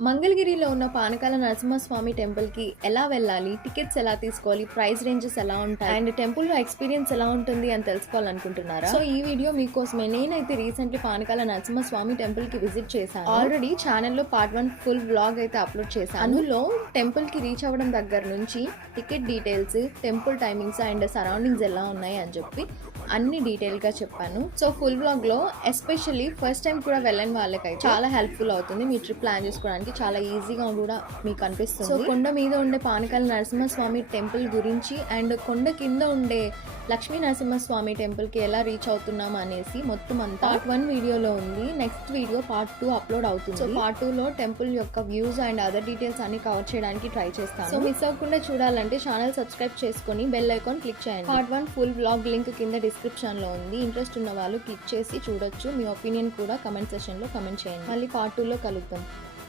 మంగళగిరిలో ఉన్న పానకాల నరసింహస్వామి టెంపుల్‌కి ఎలా వెళ్ళాలి? టికెట్స్ ఎలా తీసుకోవాలి? ప్రైస్ రేంజెస్ ఎలా ఉంటాయి? అండ్ టెంపుల్‌లో ఎక్స్‌పీరియన్స్ ఎలా ఉంటుంది అని తెలుసుకోవాలనుకుంటున్నారా? సో ఈ వీడియో మీకోసమే. నేనైతే రీసెంట్‌లీ పానకాల నరసింహస్వామి టెంపుల్‌కి విజిట్ చేశాను. ఆల్రెడీ ఛానెల్‌లో పార్ట్ 1 ఫుల్ వ్లాగ్ అయితే అప్లోడ్ చేశాను. అందులో టెంపుల్‌కి రీచ్ అవ్వడం దగ్గర నుంచి ticket details, temple timings and surroundings ఎలా ఉన్నాయి అని చెప్పి అన్ని డీటెయిల్‌గా చెప్పాను. సో ఫుల్ వ్లాగ్‌లో ఎస్పెషల్లీ ఫస్ట్ టైం కూడా వెళ్ళని వాళ్ళకైతే చాలా హెల్ప్‌ఫుల్ అవుతుంది. మీ ట్రిప్ ప్లాన్ చేసుకోవడానికి చాలా ఈజీగా కూడా మీకు అనిపిస్తుంది. సో కొండ మీద ఉండే పానకాల నరసింహస్వామి టెంపుల్ గురించి అండ్ కొండ కింద ఉండే లక్ష్మీ నరసింహస్వామి టెంపుల్‌కి ఎలా రీచ్ అవుతున్నాం అనేసి మొత్తం అంతా పార్ట్ 1 వీడియోలో ఉంది. నెక్స్ట్ వీడియో పార్ట్ 2 అప్లోడ్ అవుతుంది. సో పార్ట్ 2లో టెంపుల్ యొక్క వ్యూస్ అండ్ అదర్ డీటెయిల్స్ అన్ని కవర్ చేయడానికి ట్రై చేస్తాను. సో మిస్ అవ్వకుండా చూడాలంటే ఛానల్ సబ్స్క్రైబ్ చేసుకొని బెల్ ఐకాన్ క్లిక్ చేయండి. పార్ట్ 1 ఫుల్ వ్లాగ్ లింక్ కింద డిస్క్రిప్షన్లో ఉంది. ఇంట్రెస్ట్ ఉన్న వాళ్ళు క్లిక్ చేసి చూడొచ్చు. మీ ఒపీనియన్ కూడా కమెంట్ సెక్షన్లో కమెంట్ చేయండి. మళ్ళీ పార్ట్ 2లో కలుద్దాం.